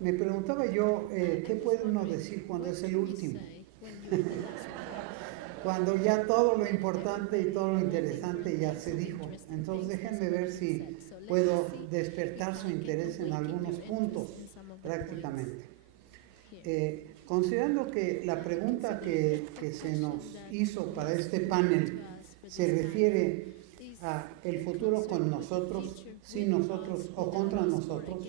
Me preguntaba yo, ¿qué puede uno decir cuando es el último? Cuando ya todo lo importante y todo lo interesante ya se dijo. Entonces déjenme ver si puedo despertar su interés en algunos puntos prácticamente. Considerando que la pregunta que se nos hizo para este panel se refiere a el futuro con nosotros, sin nosotros o contra nosotros,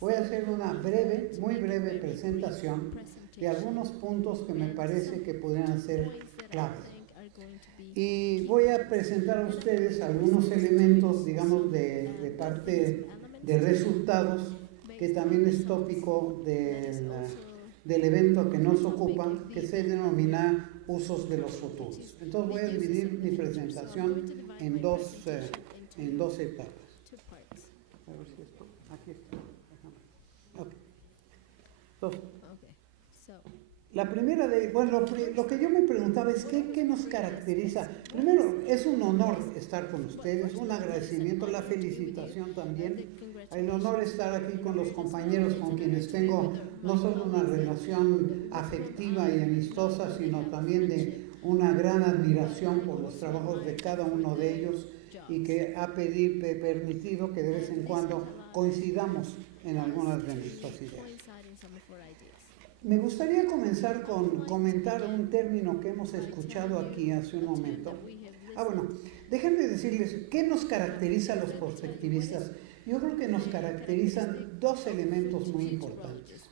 voy a hacer una breve, muy breve presentación de algunos puntos que me parece que podrían ser claves. Y voy a presentar a ustedes algunos elementos, digamos, de parte de resultados, que también es tópico del evento que nos ocupa, que se denomina usos de los futuros. Entonces voy a dividir mi presentación en dos etapas. A ver si esto, aquí está. Okay. Entonces, la primera lo que yo me preguntaba es ¿qué nos caracteriza? Primero, es un honor estar con ustedes, un agradecimiento, la felicitación también. El honor estar aquí con los compañeros con quienes tengo no solo una relación afectiva y amistosa, sino también de una gran admiración por los trabajos de cada uno de ellos y que ha permitido que de vez en cuando coincidamos en algunas de nuestras ideas. Me gustaría comenzar con comentar un término que hemos escuchado aquí hace un momento. Bueno, déjenme decirles, ¿qué nos caracteriza a los perspectivistas? Yo creo que nos caracterizan dos elementos muy importantes.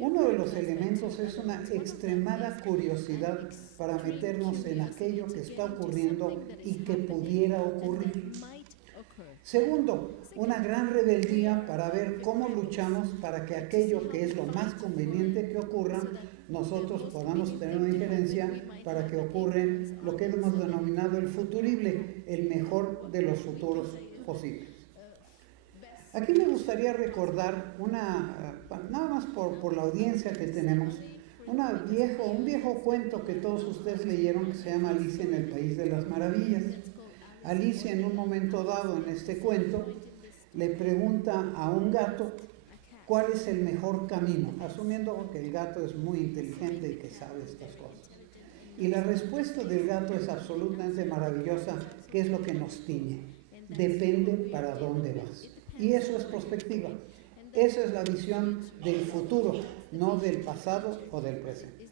Uno de los elementos es una extremada curiosidad para meternos en aquello que está ocurriendo y que pudiera ocurrir. Segundo, una gran rebeldía para ver cómo luchamos para que aquello que es lo más conveniente que ocurra, nosotros podamos tener una injerencia para que ocurra lo que hemos denominado el futurible, el mejor de los futuros posibles. Aquí me gustaría recordar nada más por la audiencia que tenemos, un viejo cuento que todos ustedes leyeron que se llama Alicia en el País de las Maravillas. Alicia, en un momento dado en este cuento, le pregunta a un gato cuál es el mejor camino, asumiendo que el gato es muy inteligente y que sabe estas cosas. Y la respuesta del gato es absolutamente maravillosa, ¿qué es lo que nos tiñe? Depende para dónde vas. Y eso es perspectiva. Esa es la visión del futuro, no del pasado o del presente.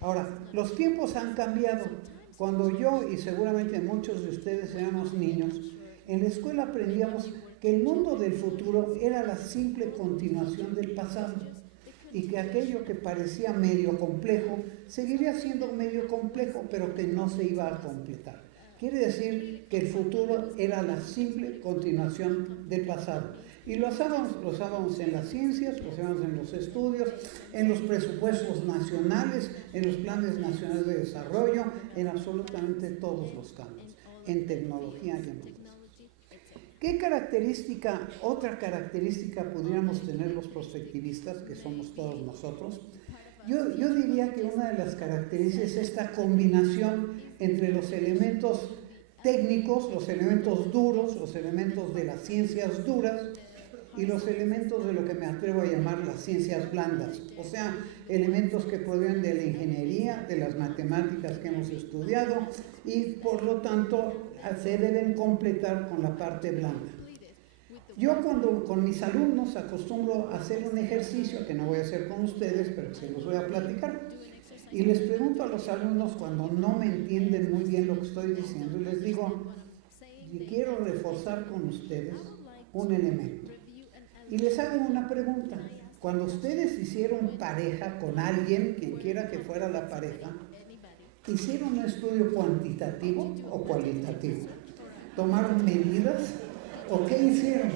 Ahora, los tiempos han cambiado. Cuando yo y seguramente muchos de ustedes éramos niños, en la escuela aprendíamos que el mundo del futuro era la simple continuación del pasado y que aquello que parecía medio complejo seguiría siendo medio complejo, pero que no se iba a completar. Quiere decir que el futuro era la simple continuación del pasado. Y lo usábamos en las ciencias, lo usábamos en los estudios, en los presupuestos nacionales, en los planes nacionales de desarrollo, en absolutamente todos los campos, en tecnología y en otras. ¿Qué otra característica podríamos tener los perspectivistas, que somos todos nosotros? Yo diría que una de las características es esta combinación entre los elementos técnicos, los elementos duros, los elementos de las ciencias duras y los elementos de lo que me atrevo a llamar las ciencias blandas, o sea, elementos que provienen de la ingeniería, de las matemáticas que hemos estudiado y por lo tanto se deben completar con la parte blanda. Yo con mis alumnos acostumbro a hacer un ejercicio que no voy a hacer con ustedes, pero que se los voy a platicar. Y les pregunto a los alumnos cuando no me entienden muy bien lo que estoy diciendo, y les digo, quiero reforzar con ustedes un elemento. Y les hago una pregunta. Cuando ustedes hicieron pareja con alguien, quien quiera que fuera la pareja, ¿hicieron un estudio cuantitativo o cualitativo? ¿Tomaron medidas o qué hicieron?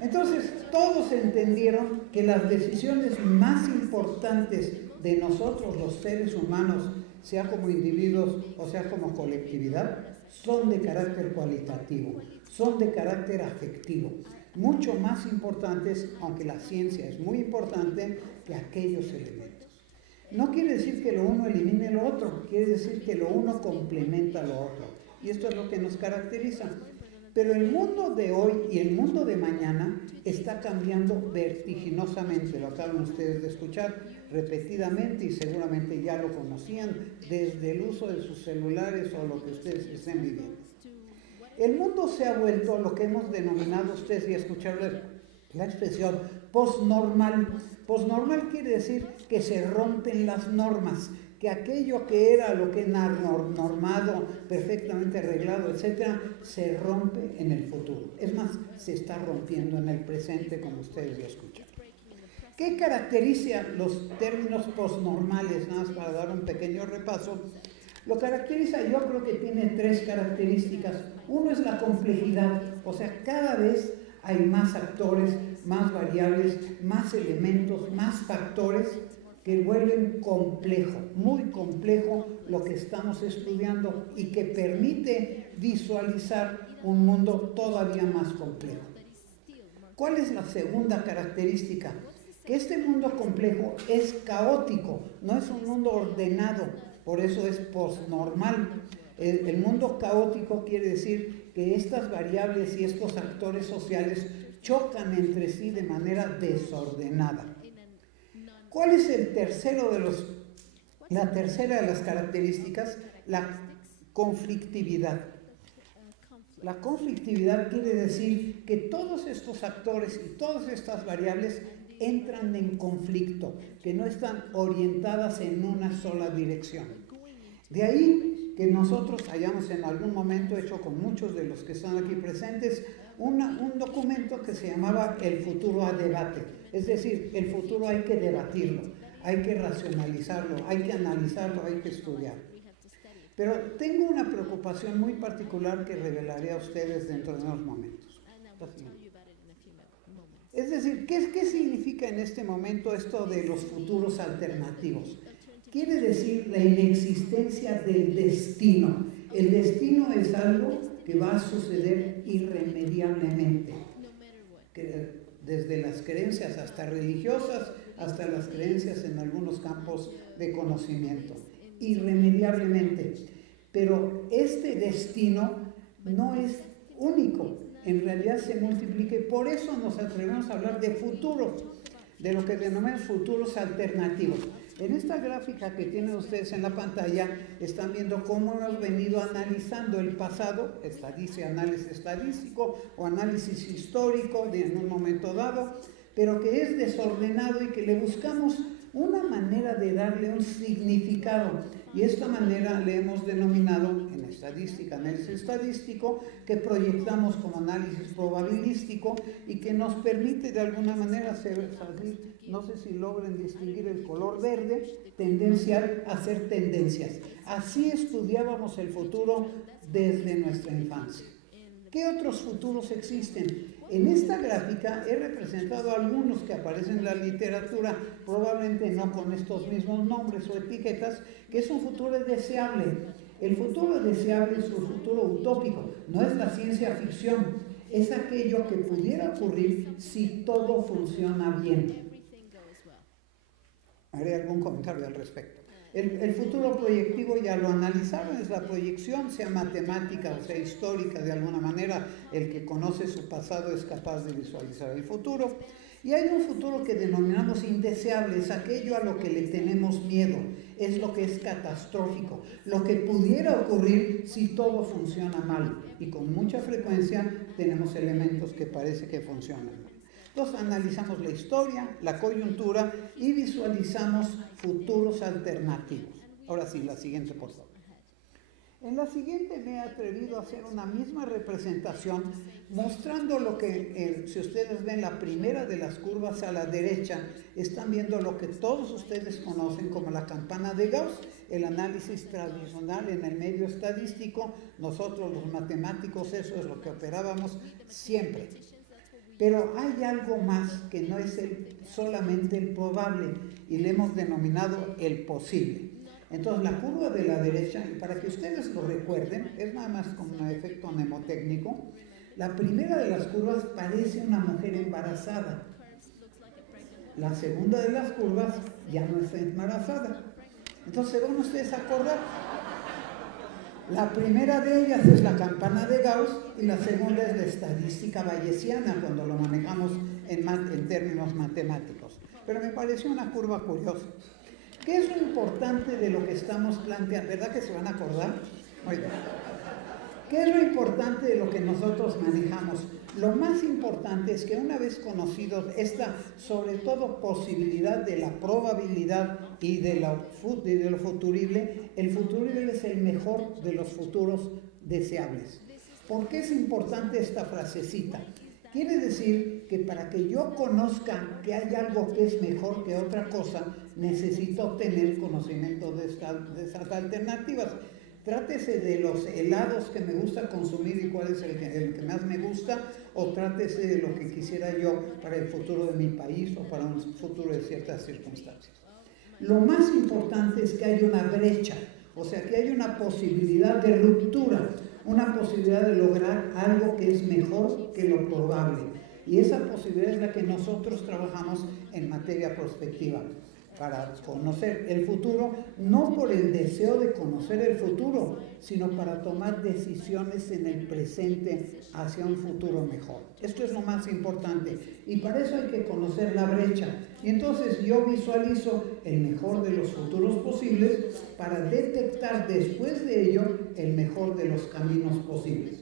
Entonces, todos entendieron que las decisiones más importantes de nosotros los seres humanos, sea como individuos o sea como colectividad, son de carácter cualitativo, son de carácter afectivo, mucho más importantes, aunque la ciencia es muy importante, que aquellos elementos. No quiere decir que lo uno elimine lo otro, quiere decir que lo uno complementa lo otro. Y esto es lo que nos caracteriza. Pero el mundo de hoy y el mundo de mañana está cambiando vertiginosamente. Lo acaban ustedes de escuchar repetidamente y seguramente ya lo conocían desde el uso de sus celulares o lo que ustedes estén viviendo. El mundo se ha vuelto lo que hemos denominado, ustedes ya escucharon la expresión postnormal. Postnormal quiere decir que se rompen las normas, que aquello que era lo que era normado, perfectamente arreglado, etcétera, se rompe en el futuro. Es más, se está rompiendo en el presente, como ustedes ya escucharon. ¿Qué caracteriza los términos postnormales? Nada más para dar un pequeño repaso. Lo caracteriza, yo creo que tiene tres características. Uno es la complejidad, o sea, cada vez hay más actores, más variables, más elementos, más factores que vuelven complejo, muy complejo lo que estamos estudiando y que permite visualizar un mundo todavía más complejo. ¿Cuál es la segunda característica? Que este mundo complejo es caótico, no es un mundo ordenado, por eso es postnormal. El mundo caótico quiere decir que estas variables y estos actores sociales chocan entre sí de manera desordenada. ¿Cuál es la tercera de las características? La conflictividad. La conflictividad quiere decir que todos estos actores y todas estas variables entran en conflicto, que no están orientadas en una sola dirección. De ahí que nosotros hayamos en algún momento hecho con muchos de los que están aquí presentes un documento que se llamaba El futuro a debate. Es decir, el futuro hay que debatirlo, hay que racionalizarlo, hay que analizarlo, hay que estudiar. Pero tengo una preocupación muy particular que revelaré a ustedes dentro de unos momentos. Es decir, ¿qué significa en este momento esto de los futuros alternativos? Quiere decir la inexistencia del destino. El destino es algo que va a suceder irremediablemente. Desde las creencias hasta religiosas, hasta las creencias en algunos campos de conocimiento. Irremediablemente. Pero este destino no es único. En realidad se multiplica. Por eso nos atrevemos a hablar de futuros, de lo que denominamos futuros alternativos. En esta gráfica que tienen ustedes en la pantalla, están viendo cómo hemos venido analizando el pasado, dice análisis estadístico o análisis histórico en un momento dado, pero que es desordenado y que le buscamos una manera de darle un significado. Y esta manera le hemos denominado en estadística, análisis estadístico, que proyectamos como análisis probabilístico y que nos permite de alguna manera salir, no sé si logren distinguir el color verde, tendencial a hacer tendencias. Así estudiábamos el futuro desde nuestra infancia. ¿Qué otros futuros existen? En esta gráfica he representado algunos que aparecen en la literatura, probablemente no con estos mismos nombres o etiquetas, que es un futuro deseable. El futuro deseable es un futuro utópico, no es la ciencia ficción, es aquello que pudiera ocurrir si todo funciona bien. Haré algún comentario al respecto. El futuro proyectivo ya lo analizaron, es la proyección, sea matemática o sea histórica, de alguna manera el que conoce su pasado es capaz de visualizar el futuro. Y hay un futuro que denominamos indeseable, es aquello a lo que le tenemos miedo, es lo que es catastrófico, lo que pudiera ocurrir si todo funciona mal. Y con mucha frecuencia tenemos elementos que parece que funcionan. Entonces analizamos la historia, la coyuntura y visualizamos futuros alternativos. Ahora sí, la siguiente, por favor. En la siguiente me he atrevido a hacer una misma representación mostrando lo que, si ustedes ven la primera de las curvas a la derecha, están viendo lo que todos ustedes conocen como la campana de Gauss, el análisis tradicional en el medio estadístico. Nosotros los matemáticos eso es lo que operábamos siempre. Pero hay algo más que no es solamente el probable y le hemos denominado el posible. Entonces la curva de la derecha, y para que ustedes lo recuerden, es nada más como un efecto mnemotécnico, la primera de las curvas parece una mujer embarazada. La segunda de las curvas ya no está embarazada. Entonces se van ustedes a acordar. La primera de ellas es la campana de Gauss y la segunda es la estadística bayesiana cuando lo manejamos en términos matemáticos. Pero me pareció una curva curiosa. ¿Qué es lo importante de lo que estamos planteando? ¿Verdad que se van a acordar? Muy bien. ¿Qué es lo importante de lo que nosotros manejamos? Lo más importante es que una vez conocidos esta, sobre todo, posibilidad de la probabilidad y de lo futurible, el futurible es el mejor de los futuros deseables. ¿Por qué es importante esta frasecita? Quiere decir que para que yo conozca que hay algo que es mejor que otra cosa, necesito tener conocimiento de esas alternativas. Trátese de los helados que me gusta consumir y cuál es el que más me gusta, o trátese de lo que quisiera yo para el futuro de mi país o para un futuro de ciertas circunstancias. Lo más importante es que hay una brecha, o sea, que hay una posibilidad de ruptura, una posibilidad de lograr algo que es mejor que lo probable. Y esa posibilidad es la que nosotros trabajamos en materia prospectiva, para conocer el futuro, no por el deseo de conocer el futuro, sino para tomar decisiones en el presente hacia un futuro mejor. Esto es lo más importante y para eso hay que conocer la brecha. Y entonces yo visualizo el mejor de los futuros posibles para detectar después de ello el mejor de los caminos posibles.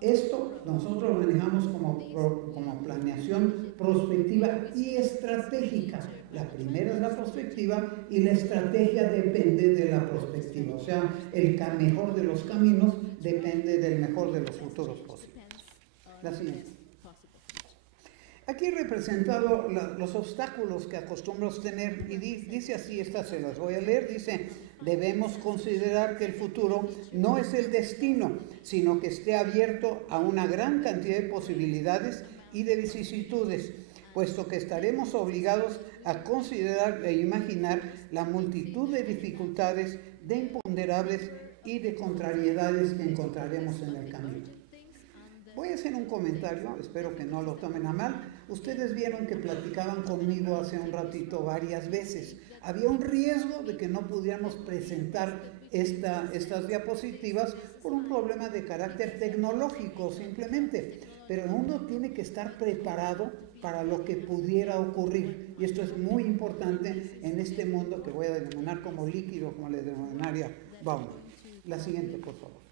Esto nosotros lo manejamos como planeación prospectiva y estratégica. La primera es la prospectiva y la estrategia depende de la prospectiva. O sea, el mejor de los caminos depende del mejor de los futuros posibles. La siguiente. Aquí he representado los obstáculos que acostumbras tener y dice así, estas se las voy a leer, dice: debemos considerar que el futuro no es el destino, sino que esté abierto a una gran cantidad de posibilidades y de vicisitudes, puesto que estaremos obligados a considerar e imaginar la multitud de dificultades, de imponderables y de contrariedades que encontraremos en el camino. Voy a hacer un comentario, espero que no lo tomen a mal. Ustedes vieron que platicaban conmigo hace un ratito varias veces. Había un riesgo de que no pudiéramos presentar estas diapositivas por un problema de carácter tecnológico simplemente. Pero uno tiene que estar preparado para lo que pudiera ocurrir. Y esto es muy importante en este mundo que voy a denominar como líquido, como le denominaría Bauman. La siguiente, por favor.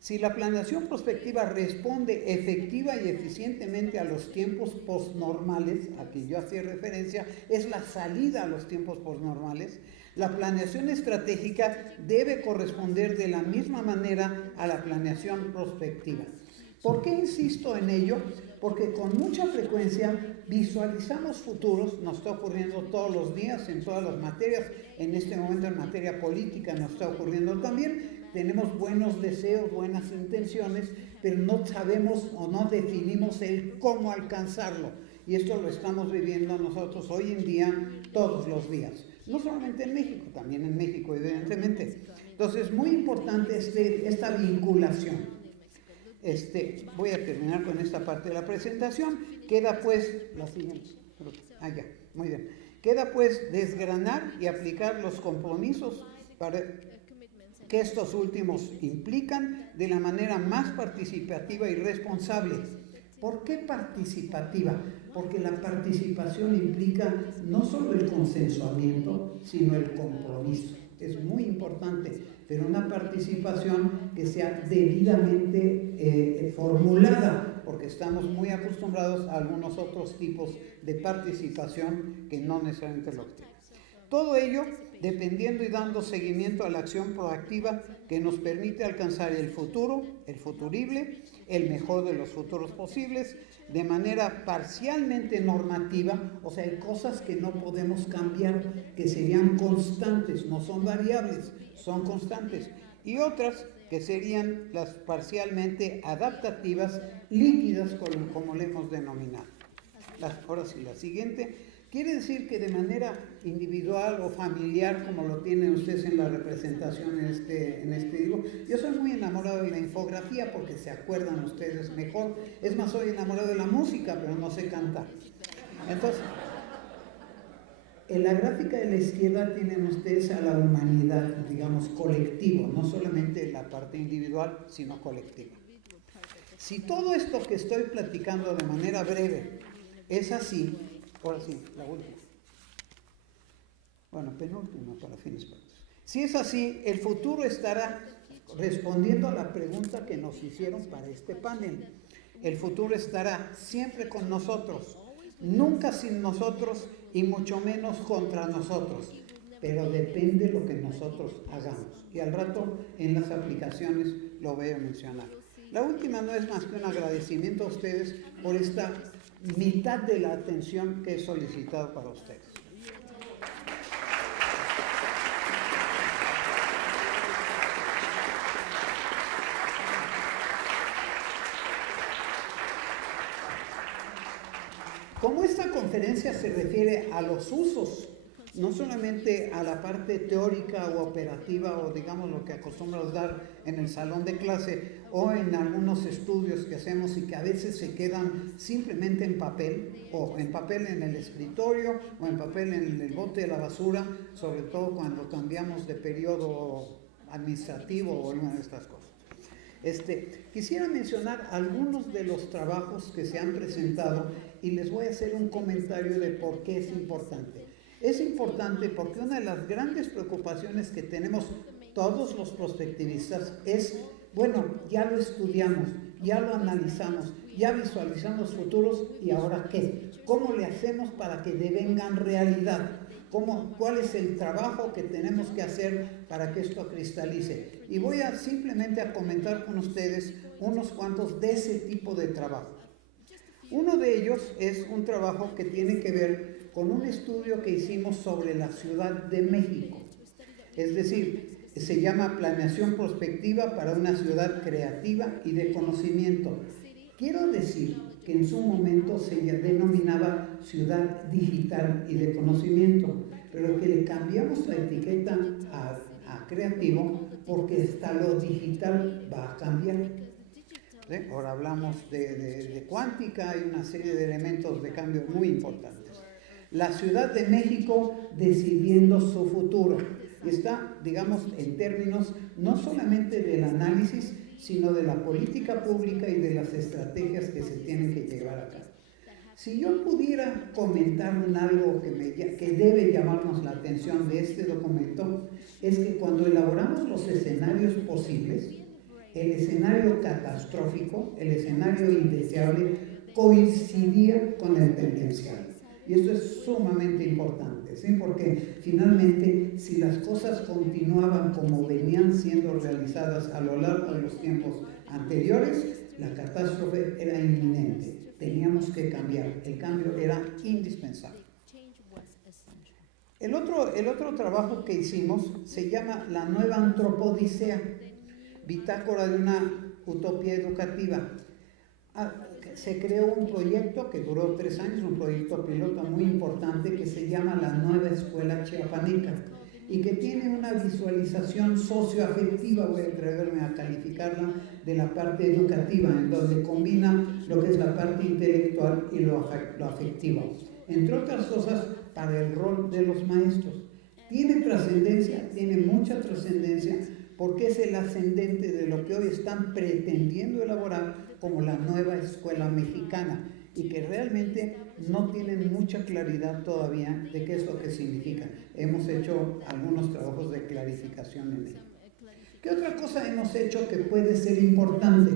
Si la planeación prospectiva responde efectiva y eficientemente a los tiempos postnormales, a que yo hacía referencia, es la salida a los tiempos postnormales, la planeación estratégica debe corresponder de la misma manera a la planeación prospectiva. ¿Por qué insisto en ello? Porque con mucha frecuencia visualizamos futuros, nos está ocurriendo todos los días en todas las materias, en este momento en materia política nos está ocurriendo también. Tenemos buenos deseos, buenas intenciones, pero no sabemos o no definimos el cómo alcanzarlo. Y esto lo estamos viviendo nosotros hoy en día, todos los días. No solamente en México, también en México, evidentemente. Entonces, es muy importante esta vinculación. Voy a terminar con esta parte de la presentación. Queda pues, la siguiente. Ya, muy bien. Queda pues desgranar y aplicar los compromisos que estos últimos implican de la manera más participativa y responsable. ¿Por qué participativa? Porque la participación implica no solo el consensuamiento, sino el compromiso. Es muy importante, pero una participación que sea debidamente formulada, porque estamos muy acostumbrados a algunos otros tipos de participación que no necesariamente lo tienen. Todo ello dependiendo y dando seguimiento a la acción proactiva que nos permite alcanzar el futuro, el futurible, el mejor de los futuros posibles, de manera parcialmente normativa, o sea, hay cosas que no podemos cambiar, que serían constantes, no son variables, son constantes, y otras que serían las parcialmente adaptativas, líquidas, como le hemos denominado. Ahora sí, la siguiente. Quiere decir que de manera individual o familiar, como lo tienen ustedes en la representación en este libro, yo soy muy enamorado de la infografía porque se acuerdan ustedes mejor. Es más, soy enamorado de la música, pero no sé cantar. Entonces, En la gráfica de la izquierda tienen ustedes a la humanidad, digamos, colectivo, no solamente la parte individual, sino colectiva. Si todo esto que estoy platicando de manera breve es así, ahora sí, la última. Bueno, penúltima para fines prácticos. Si es así, el futuro estará respondiendo a la pregunta que nos hicieron para este panel. El futuro estará siempre con nosotros, nunca sin nosotros y mucho menos contra nosotros, pero depende lo que nosotros hagamos. Y al rato en las aplicaciones lo voy a mencionar. La última no es más que un agradecimiento a ustedes por esta mitad de la atención que he solicitado para ustedes. Como esta conferencia se refiere a los usos, no solamente a la parte teórica o operativa o digamos lo que acostumbramos dar en el salón de clase o en algunos estudios que hacemos y que a veces se quedan simplemente en papel o en papel en el escritorio o en papel en el bote de la basura, sobre todo cuando cambiamos de periodo administrativo o alguna de estas cosas. Quisiera mencionar algunos de los trabajos que se han presentado y les voy a hacer un comentario de por qué es importante. Es importante porque una de las grandes preocupaciones que tenemos todos los prospectivistas es, bueno, ya lo estudiamos, ya lo analizamos, ya visualizamos futuros y ahora ¿qué? ¿Cómo le hacemos para que devengan realidad? ¿Cuál es el trabajo que tenemos que hacer para que esto cristalice? Y voy a simplemente a comentar con ustedes unos cuantos de ese tipo de trabajo. Uno de ellos es un trabajo que tiene que ver con un estudio que hicimos sobre la Ciudad de México. Es decir, se llama Planeación Prospectiva para una ciudad creativa y de conocimiento. Quiero decir que en su momento se denominaba ciudad digital y de conocimiento, pero que le cambiamos la etiqueta a creativo porque hasta lo digital va a cambiar. ¿Sí? Ahora hablamos de cuántica, hay una serie de elementos de cambio muy importantes. La Ciudad de México decidiendo su futuro. Está, digamos, en términos no solamente del análisis, sino de la política pública y de las estrategias que se tienen que llevar a cabo. Si yo pudiera comentar algo que debe llamarnos la atención de este documento, es que cuando elaboramos los escenarios posibles, el escenario catastrófico, el escenario indeseable, coincidía con el tendencial. Y esto es sumamente importante, ¿sí? Porque finalmente, si las cosas continuaban como venían siendo realizadas a lo largo de los tiempos anteriores, la catástrofe era inminente. Teníamos que cambiar. El cambio era indispensable. El otro trabajo que hicimos se llama La Nueva Antropodicea, bitácora de una utopía educativa. Se creó un proyecto que duró 3 años, un proyecto piloto muy importante que se llama la Nueva Escuela Chiapaneca y que tiene una visualización socioafectiva, voy a atreverme a calificarla, de la parte educativa, en donde combina lo que es la parte intelectual y lo afectivo. Entre otras cosas, para el rol de los maestros. Tiene trascendencia, tiene mucha trascendencia, porque es el ascendente de lo que hoy están pretendiendo elaborar como la nueva escuela mexicana y que realmente no tienen mucha claridad todavía de qué es lo que significa. Hemos hecho algunos trabajos de clarificación en ello. ¿Qué otra cosa hemos hecho que puede ser importante?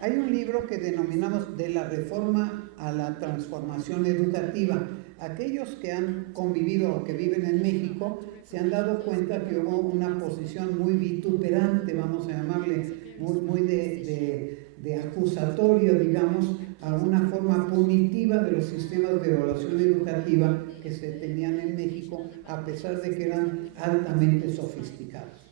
Hay un libro que denominamos De la Reforma a la Transformación Educativa. Aquellos que han convivido o que viven en México se han dado cuenta que hubo una posición muy vituperante, vamos a llamarle, muy de acusatorio, digamos, a una forma punitiva de los sistemas de evaluación educativa que se tenían en México, a pesar de que eran altamente sofisticados.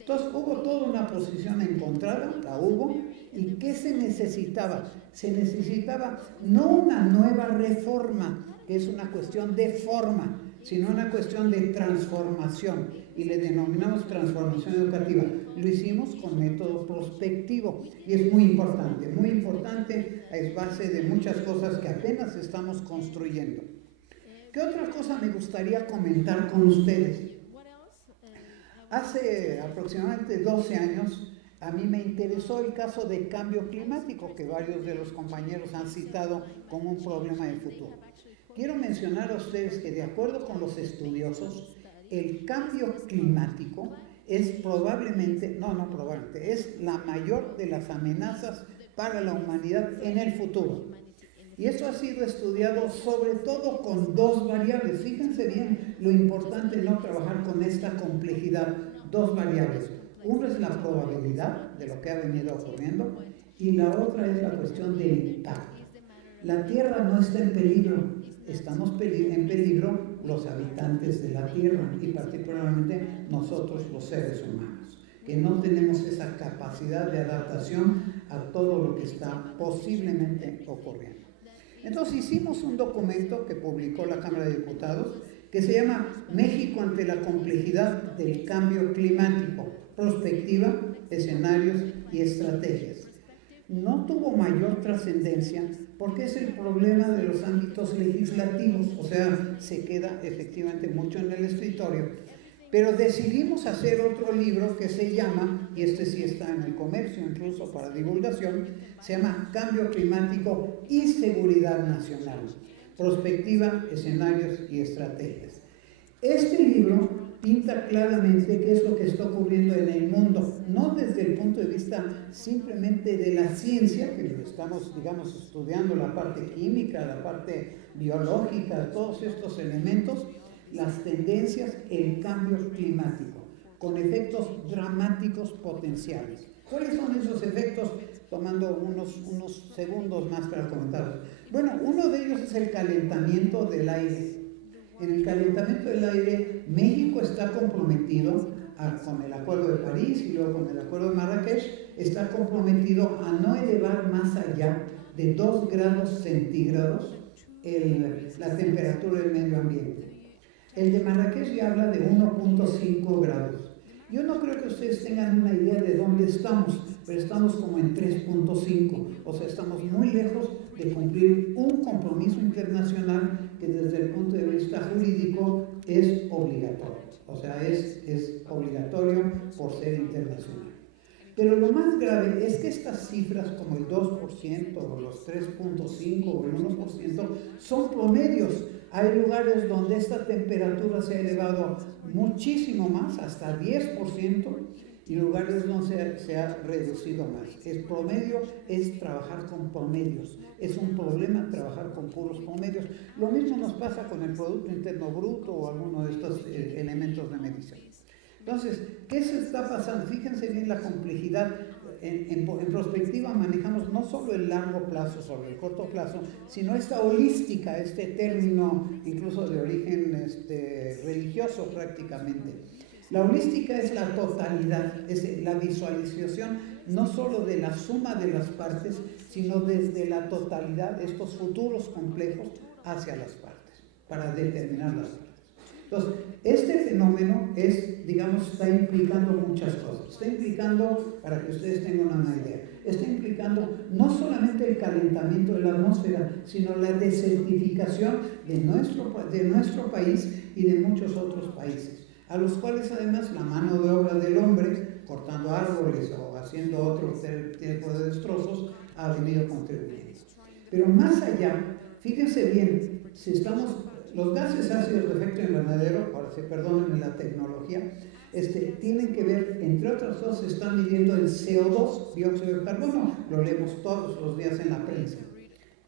Entonces hubo toda una posición encontrada, la hubo, ¿y qué se necesitaba? Se necesitaba no una nueva reforma, que es una cuestión de forma, sino una cuestión de transformación, y le denominamos transformación educativa. Lo hicimos con método prospectivo, y es muy importante, es base de muchas cosas que apenas estamos construyendo. ¿Qué otra cosa me gustaría comentar con ustedes? Hace aproximadamente 12 años a mí me interesó el caso de cambio climático, que varios de los compañeros han citado como un problema del futuro. Quiero mencionar a ustedes que de acuerdo con los estudiosos, el cambio climático es probablemente la mayor de las amenazas para la humanidad en el futuro. Y eso ha sido estudiado sobre todo con dos variables. Fíjense bien lo importante de no trabajar con esta complejidad. Dos variables. Una es la probabilidad de lo que ha venido ocurriendo y la otra es la cuestión del impacto. La Tierra no está en peligro, estamos en peligro los habitantes de la Tierra y particularmente nosotros los seres humanos, que no tenemos esa capacidad de adaptación a todo lo que está posiblemente ocurriendo. Entonces hicimos un documento que publicó la Cámara de Diputados que se llama México ante la complejidad del cambio climático, prospectiva, escenarios y estrategias. No tuvo mayor trascendencia porque es el problema de los ámbitos legislativos, o sea, se queda efectivamente mucho en el escritorio. Pero decidimos hacer otro libro que se llama, y este sí está en el comercio incluso para divulgación, se llama Cambio Climático y Seguridad Nacional, Prospectiva, Escenarios y Estrategias. Este libro pinta claramente qué es lo que está ocurriendo en el mundo, no desde el punto de vista simplemente de la ciencia, que estamos, digamos, estudiando la parte química, la parte biológica, todos estos elementos, las tendencias, el cambio climático, con efectos dramáticos potenciales. ¿Cuáles son esos efectos? Tomando unos segundos más para comentarlos. Bueno, uno de ellos es el calentamiento del aire. En el calentamiento del aire, México está comprometido con el Acuerdo de París y luego con el Acuerdo de Marrakech, está comprometido a no elevar más allá de 2 grados centígrados la temperatura del medio ambiente. El de Marrakech ya habla de 1.5 grados. Yo no creo que ustedes tengan una idea de dónde estamos, pero estamos como en 3.5. O sea, estamos muy lejos de cumplir un compromiso internacional que desde el punto de vista jurídico es obligatorio. O sea, es obligatorio por ser internacional. Pero lo más grave es que estas cifras como el 2% o los 3.5 o el 1% son promedios. Hay lugares donde esta temperatura se ha elevado muchísimo más, hasta 10%, y lugares donde se ha reducido más. El promedio es trabajar con promedios. Es un problema trabajar con puros promedios. Lo mismo nos pasa con el Producto Interno Bruto o alguno de estos elementos de medición. Entonces, ¿qué se está pasando? Fíjense bien la complejidad. En perspectiva manejamos no solo el largo plazo sobre el corto plazo, sino esta holística, este término incluso de origen religioso prácticamente. La holística es la totalidad, es la visualización no solo de la suma de las partes, sino desde la totalidad de estos futuros complejos hacia las partes, para determinar las partes. Entonces, este fenómeno está implicando muchas cosas. Está implicando, para que ustedes tengan una idea, está implicando no solamente el calentamiento de la atmósfera, sino la desertificación de nuestro país y de muchos otros países, a los cuales además la mano de obra del hombre, cortando árboles o haciendo otro tipo de destrozos, ha venido contribuyendo. Pero más allá, fíjense bien, los gases ácidos de efecto invernadero, ahora se perdonen la tecnología, tienen que ver, entre otras cosas, se están midiendo el CO2, dióxido de carbono, lo leemos todos los días en la prensa.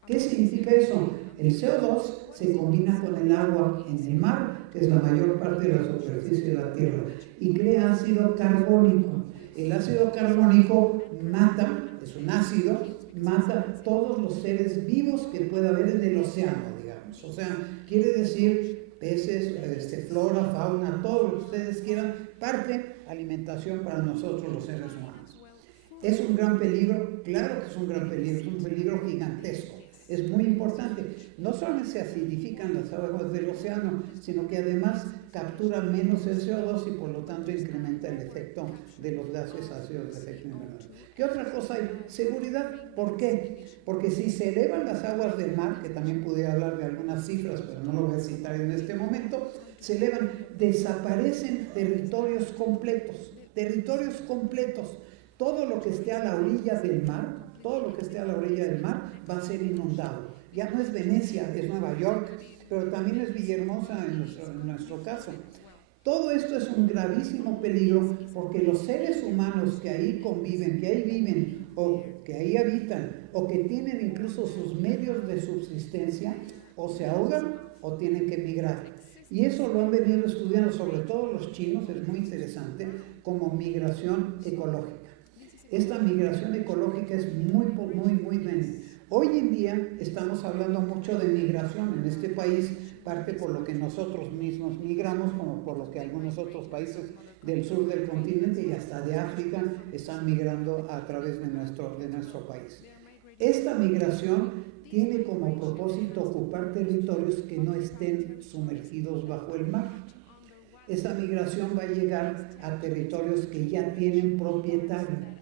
¿Qué significa eso? El CO2 se combina con el agua en el mar, que es la mayor parte de la superficie de la Tierra, y crea ácido carbónico. El ácido carbónico es un ácido, mata todos los seres vivos que pueda haber en el océano. O sea, quiere decir peces, flora, fauna, todo lo que ustedes quieran, alimentación para nosotros los seres humanos. ¿Es un gran peligro? Claro que es un gran peligro, es un peligro gigantesco. Es muy importante. No solamente se acidifican las aguas del océano, sino que además capturan menos el CO2 y por lo tanto incrementa el efecto de los gases ácidos de efecto invernadero. ¿Qué otra cosa hay? Seguridad. ¿Por qué? Porque si se elevan las aguas del mar, que también pudiera hablar de algunas cifras, pero no lo voy a citar en este momento, se elevan, desaparecen territorios completos. Territorios completos. Todo lo que esté a la orilla del mar, todo lo que esté a la orilla del mar va a ser inundado. Ya no es Venecia, es Nueva York, pero también es Villahermosa en nuestro caso. Todo esto es un gravísimo peligro porque los seres humanos que ahí conviven, que ahí viven o que ahí habitan o que tienen incluso sus medios de subsistencia o se ahogan o tienen que emigrar. Y eso lo han venido estudiando sobre todo los chinos, es muy interesante, como migración ecológica. Esta migración ecológica es muy buena. Hoy en día estamos hablando mucho de migración en este país, parte por lo que nosotros mismos migramos, como por lo que algunos otros países del sur del continente y hasta de África están migrando a través de nuestro país. Esta migración tiene como propósito ocupar territorios que no estén sumergidos bajo el mar. Esa migración va a llegar a territorios que ya tienen propietario.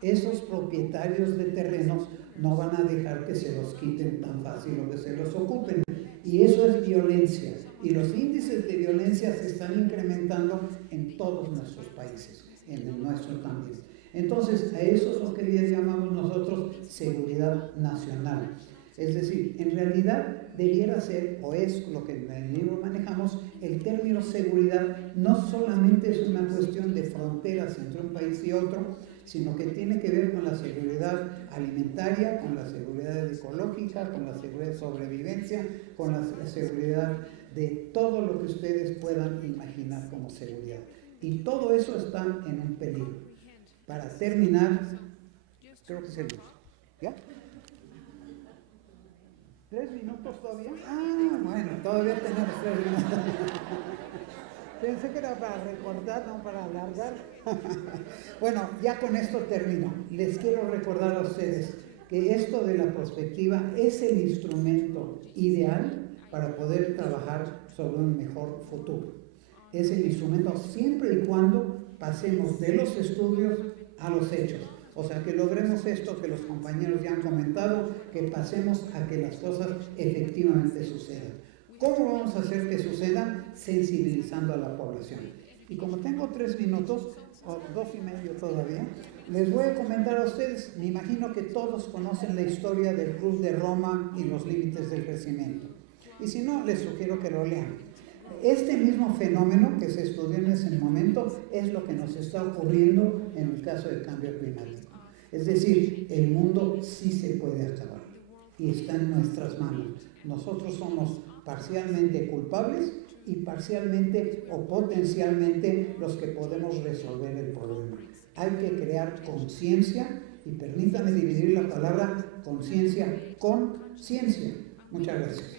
Esos propietarios de terrenos no van a dejar que se los quiten tan fácil o que se los ocupen. Y eso es violencia. Y los índices de violencia se están incrementando en todos nuestros países, en el nuestro también. Entonces, a eso es lo que le llamamos nosotros seguridad nacional. Es decir, en realidad debiera ser, o es lo que en el libro manejamos, el término seguridad no solamente es una cuestión de fronteras entre un país y otro, sino que tiene que ver con la seguridad alimentaria, con la seguridad ecológica, con la seguridad de sobrevivencia, con la seguridad de todo lo que ustedes puedan imaginar como seguridad. Y todo eso está en un peligro. Para terminar, creo que es el último. ¿Ya? 3 minutos todavía. Ah, bueno, todavía tenemos 3 minutos. Pensé que era para recordar, no para alargar. Bueno, ya con esto termino. Les quiero recordar a ustedes que esto de la prospectiva es el instrumento ideal para poder trabajar sobre un mejor futuro. Es el instrumento siempre y cuando pasemos de los estudios a los hechos. O sea, que logremos esto que los compañeros ya han comentado, que pasemos a que las cosas efectivamente sucedan. ¿Cómo vamos a hacer que sucedan? Sensibilizando a la población. Y como tengo 3 minutos, o 2 y medio todavía, les voy a comentar a ustedes, me imagino que todos conocen la historia del Club de Roma y los límites del crecimiento. Y si no, les sugiero que lo lean. Este mismo fenómeno que se estudió en ese momento es lo que nos está ocurriendo en el caso del cambio climático. Es decir, el mundo sí se puede acabar y está en nuestras manos. Nosotros somos parcialmente culpables y parcialmente o potencialmente los que podemos resolver el problema. Hay que crear conciencia y permítanme dividir la palabra conciencia con ciencia. Muchas gracias.